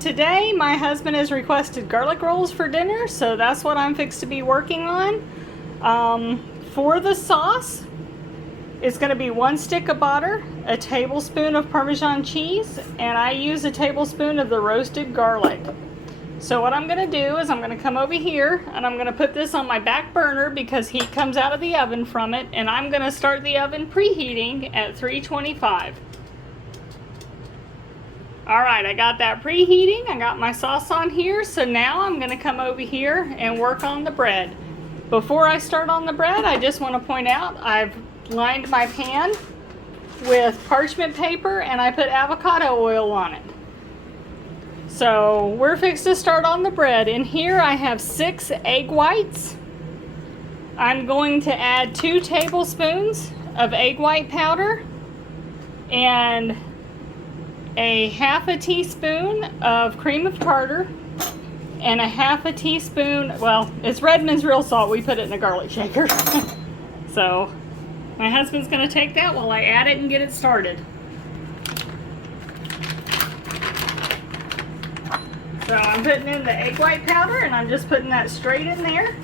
Today my husband has requested garlic rolls for dinner, so that's what I'm fixed to be working on. For the sauce, it's going to be 1 stick of butter, a tablespoon of Parmesan cheese, and I use a tablespoon of the roasted garlic. So what I'm going to do is I'm going to come over here and I'm going to put this on my back burner because heat comes out of the oven from it, and I'm going to start the oven preheating at 325. Alright, I got that preheating, I got my sauce on here, so now I'm going to come over here and work on the bread. Before I start on the bread, I just want to point out I've lined my pan with parchment paper and I put avocado oil on it. So we're fixed to start on the bread. In here I have 6 egg whites. I'm going to add 2 tablespoons of egg white powder and a 1/2 teaspoon of cream of tartar and a 1/2 teaspoon, well, it's Redmond's real salt. We put it in a garlic shaker. So my husband's going to take that while I add it and get it started. So I'm putting in the egg white powder and I'm just putting that straight in there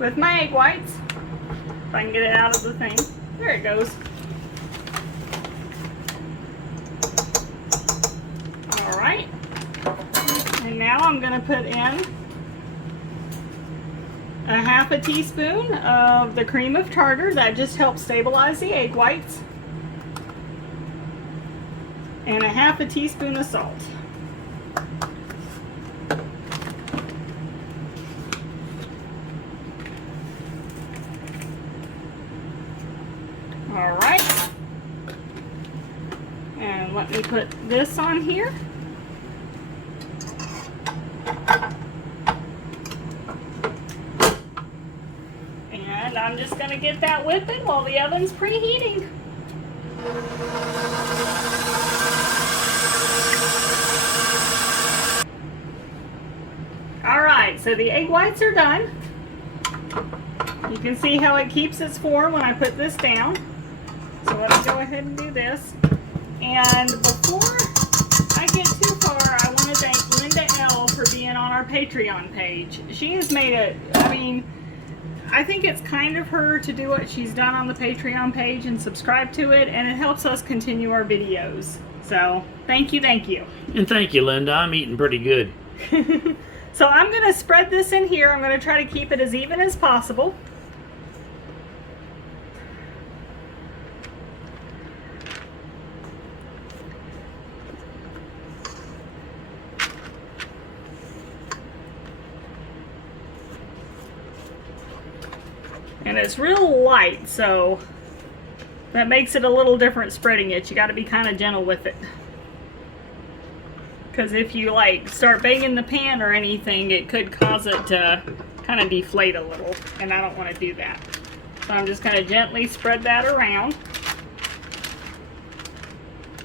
with my egg whites. If I can get it out of the thing. There it goes. Alright. And now I'm going to put in a 1/2 teaspoon of the cream of tartar. That just helps stabilize the egg whites. And a 1/2 teaspoon of salt. Alright. And let me put this on here. And I'm just going to get that whipping while the oven's preheating. Alright, so the egg whites are done. You can see how it keeps its form when I put this down. So let me go ahead and do this. And before I get too far, I want to thank Linda L. for being on our Patreon page. She has made it, I think it's kind of her to do what she's done on the Patreon page and subscribe to it, and it helps us continue our videos. So, thank you, thank you. And thank you, Linda. I'm eating pretty good. So I'm going to spread this in here. I'm going to try to keep it as even as possible. And it's real light, so that makes it a little different spreading it. You got to be kind of gentle with it. Because if you start banging the pan or anything, it could cause it to kind of deflate a little, and I don't want to do that. So I'm just going to gently spread that around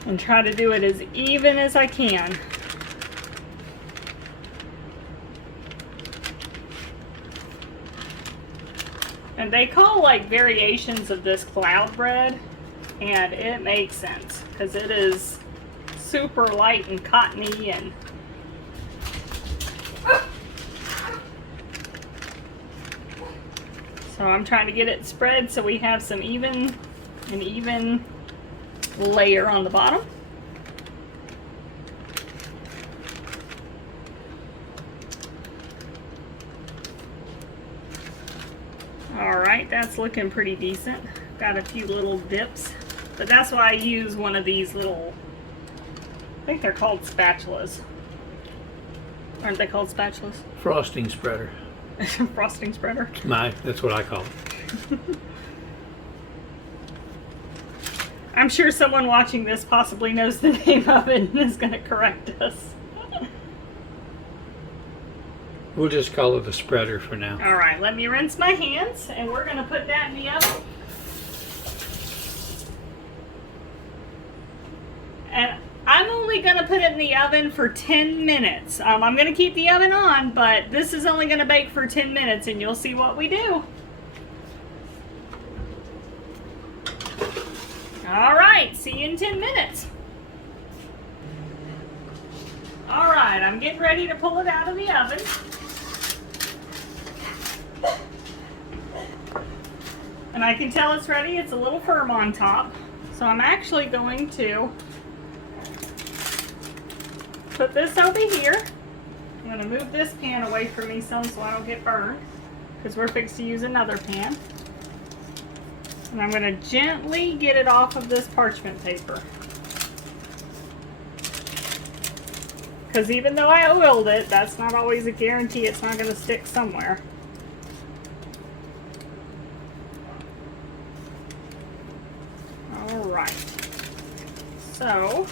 and try to do it as even as I can. And they call variations of this cloud bread, and it makes sense because it is super light and cottony, and so I'm trying to get it spread so we have an even layer on the bottom. Alright, that's looking pretty decent. Got a few little dips, but that's why I use one of these little, I think they're called spatulas. Aren't they called spatulas? Frosting spreader. Frosting spreader? That's what I call it. I'm sure someone watching this possibly knows the name of it and is going to correct us. We'll just call it a spreader for now. Alright, let me rinse my hands, and we're going to put that in the oven. And I'm only going to put it in the oven for 10 minutes. I'm going to keep the oven on, but this is only going to bake for 10 minutes, and you'll see what we do. Alright, see you in 10 minutes. All right, I'm getting ready to pull it out of the oven. And I can tell it's ready. It's a little firm on top. So I'm actually going to put this over here. I'm going to move this pan away from me some so I don't get burned, because we're fixed to use another pan. And I'm going to gently get it off of this parchment paper. Because even though I oiled it, that's not always a guarantee it's not going to stick somewhere. Alright. So,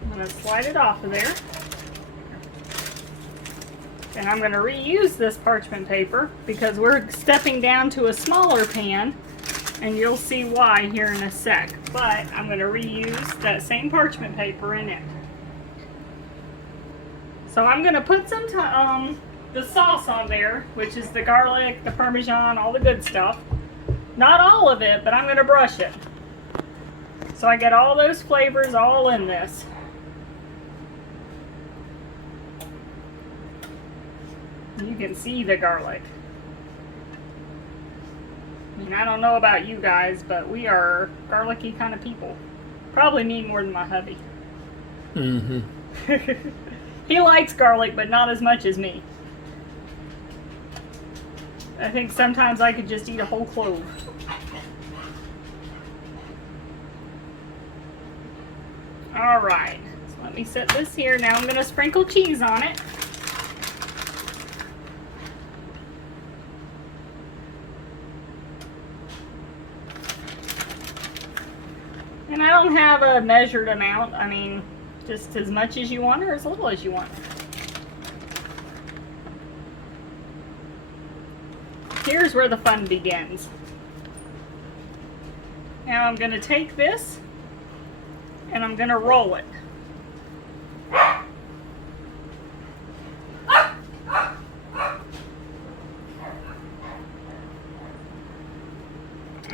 I'm going to slide it off of there. And I'm going to reuse this parchment paper because we're stepping down to a smaller pan, and you'll see why here in a sec. But I'm going to reuse that same parchment paper in it. So I'm going to put some the sauce on there, which is the garlic, the Parmesan, all the good stuff. Not all of it, but I'm going to brush it. So I get all those flavors all in this. You can see the garlic. I mean, I don't know about you guys, but we are garlicky kind of people. Probably me more than my hubby. Mm-hmm. He likes garlic, but not as much as me. I think sometimes I could just eat a whole clove. Alright, so let me set this here. Now I'm going to sprinkle cheese on it. And I don't have a measured amount. I mean, just as much as you want or as little as you want. Here's where the fun begins. Now I'm going to take this and I'm going to roll it.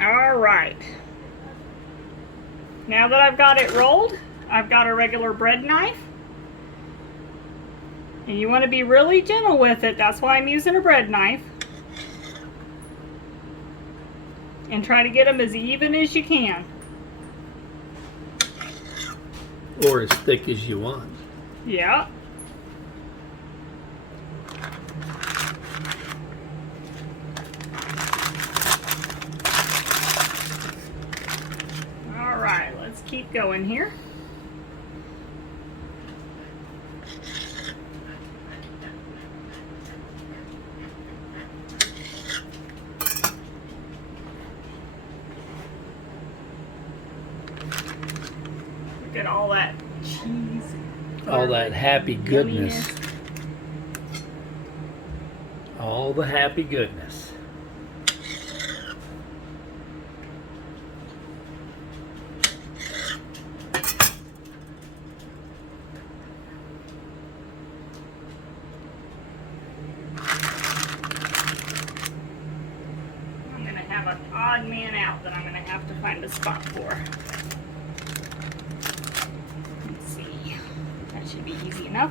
All right. Now that I've got it rolled, I've got a regular bread knife. And you want to be really gentle with it. That's why I'm using a bread knife. And try to get them as even as you can. Or as thick as you want. Yeah. All right, let's keep going here. Look at all that cheese. All that happy goodness. Yumminess. All the happy goodness. I'm going to have an odd man out that I'm going to have to find a spot for. Let's see. That should be easy enough.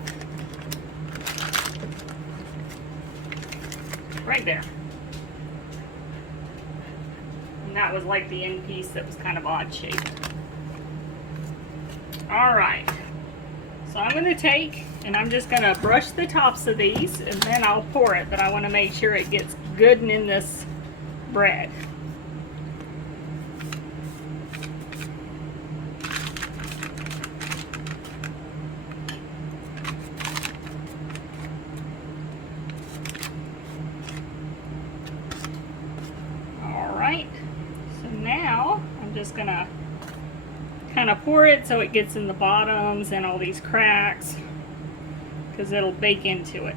Right there. And that was like the end piece that was kind of odd shaped. Alright. So I'm going to take and I'm just going to brush the tops of these and then I'll pour it, but I want to make sure it gets good and in this bread. Alright, so now I'm just going to kind of pour it so it gets in the bottoms and all these cracks because it'll bake into it.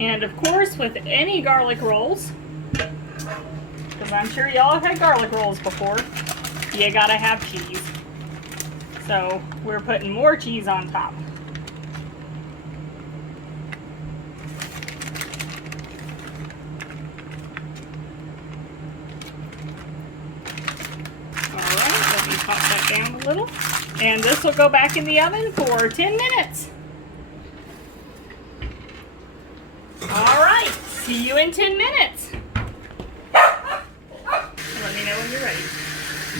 And of course, with any garlic rolls, because I'm sure y'all have had garlic rolls before, you gotta have cheese. So we're putting more cheese on top. down a little. And this will go back in the oven for 10 minutes. All right, see you in 10 minutes. Let me know when you're ready.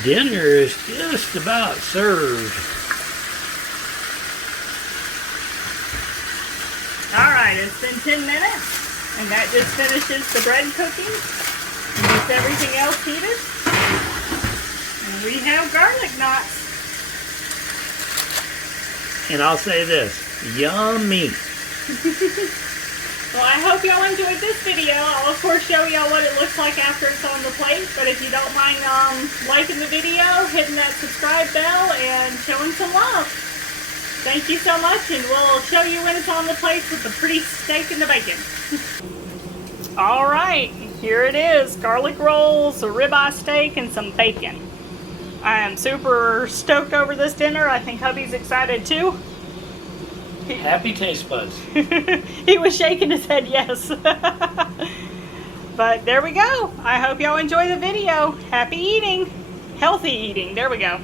Dinner is just about served. All right, it's been 10 minutes, and that just finishes the bread cooking. And gets everything else heated. And we have garlic knots. And I'll say this, yummy. Well, I hope y'all enjoyed this video. I'll of course show y'all what it looks like after it's on the plate. But if you don't mind liking the video, hitting that subscribe bell, and showing some love. Thank you so much, and we'll show you when it's on the plate with the pretty steak and the bacon. All right, here it is. Garlic rolls, a ribeye steak, and some bacon. I am super stoked over this dinner. I think hubby's excited too. Happy taste buds. He was shaking his head yes. But there we go. I hope y'all enjoy the video. Happy eating. Healthy eating. There we go.